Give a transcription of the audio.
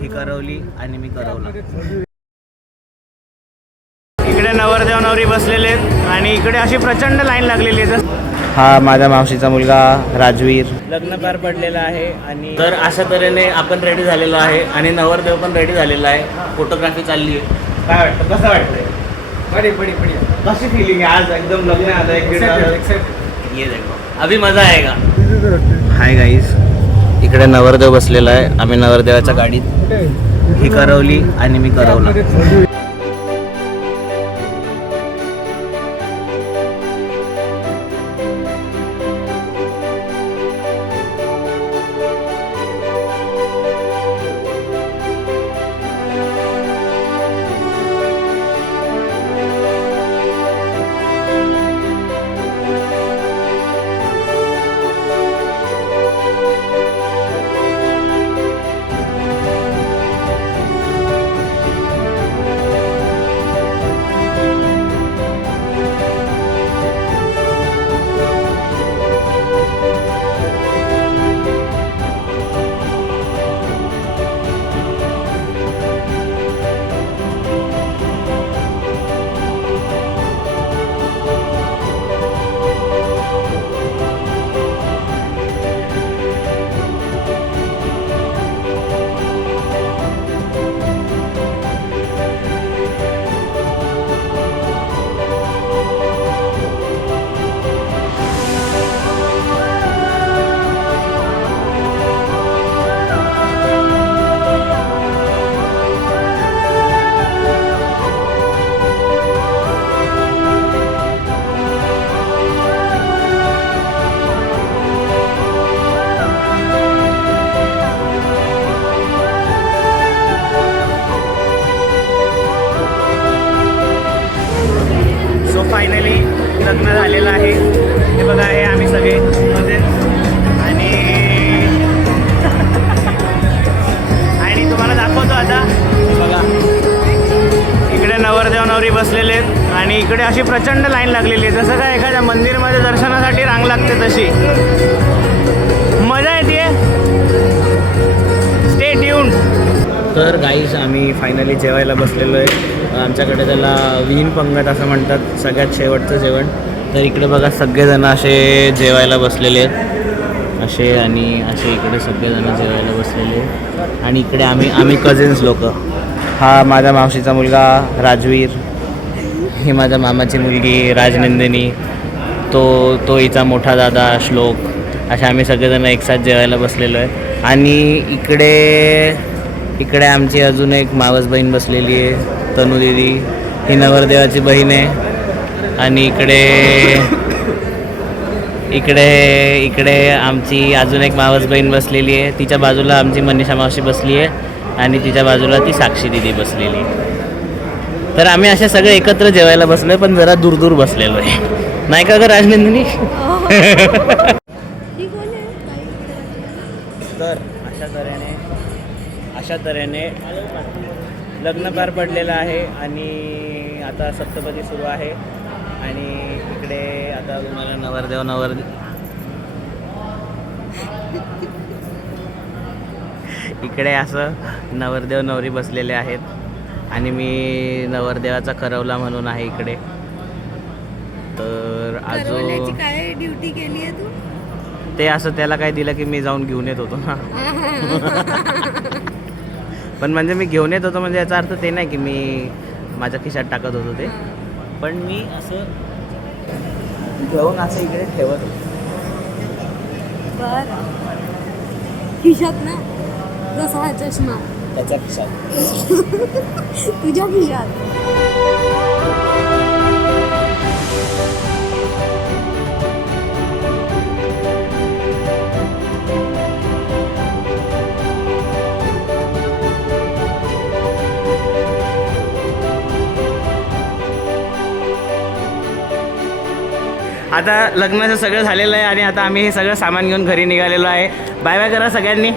ही करवली आणि मी करवला. इकडे नवरदेव नवरी बसलेले आहेत आणि इकडे अशी प्रचंड लाईन लागलेली आहे. हा माझ्या मावशीचा मुलगा राजवीर. लग्न पार पडलेलं आहे आणि तर अशा तऱ्हेने आपण रेडी झालेलो आहे आणि नवरदेव पण रेडी झालेला आहे. फोटोग्राफी चालली आहे. काय वाटतं, कसं वाटतंय? कशी फिलिंग आहे आज? एकदम लग्न आता एक ये देखो अभी मजा आएगा. हाय गाईज, इकडे नवरदेव बसलेला आहे. आम्ही नवरदेवाच्या गाडीत. ही करवली आणि मी करवला. फायनली लग्न झालेलं आहे. हे बघा, हे आम्ही सगळे आणि तुम्हाला दाखवतो आता. बघा, इकडे नवरदेव नवरी बसलेले आहेत आणि इकडे अशी प्रचंड लाईन लागलेली आहे. जसं काय एखाद्या मंदिरमध्ये दर्शनासाठी रांग लागते तशी मजा येते. Stay tuned. तर गाईस, आम्ही फायनली जेवायला बसलेलो आहे. आमच्याकडे त्याला विहीन पंगत असं म्हणतात, सगळ्यात शेवटचं जेवण. तर इकडे बघा, सगळेजण असे जेवायला बसलेले आहेत असे आणि असे. इकडे सगळेजण जेवायला बसलेले आहेत आणि इकडे आम्ही कझिन्स लोक. हा माझ्या मावशीचा मुलगा राजवीर, ही माझ्या मामाची मुलगी राजनंदिनी, तो हिचा मोठा दादा श्लोक. असे आम्ही सगळेजण एकसाथ जेवायला बसलेलो आहे. आणि इकडे आमची अजून एक मावस बहीण बसलेली आहे, तनू दीदी. ही नवरदेवाची बहीण आहे. आणि इकडे आमची अजून एक मावस बहीण बसलेली आहे. तिच्या बाजूला आमची मनीषा मावशी बसली आहे आणि तिच्या बाजूला ती साक्षी दीदी बसलेली आहे. तर आम्ही असे सगळे एकत्र जेवायला बसलो आहे, पण जरा दूर बसलेलो आहे, नाही का ग राजनंदिनी? तर अशा तऱ्हेने लग्न पार पडलेलं आहे आणि आता सप्तपदी सुरू आहे. आणि इकडे आता तुम्हाला नवरदेव इकडे असं नवरदेव नवरी बसलेले आहेत आणि मी नवरदेवाचा करवला म्हणून आहे इकडे. तर अजून काय ड्युटी केली आहे तू? ते असं त्याला काय दिलं की मी जाऊन घेऊन येत होतो ना. पण म्हणजे मी घेऊन येत होतो म्हणजे याचा अर्थ ते नाही की मी माझ्या खिशात टाकत होतो ते, पण मी असं घेऊन असं इकडे ठेवत होतो. बरं, खिशात ना, जसा हा चष्मा त्याच्या खिशात. तुझ्या खिशात. आता लग्नाचं सगळं झालेलं आहे आणि आता आम्ही हे सगळं सामान घेऊन घरी निघालेलो आहे. बाय बाय करा सगळ्यांनी.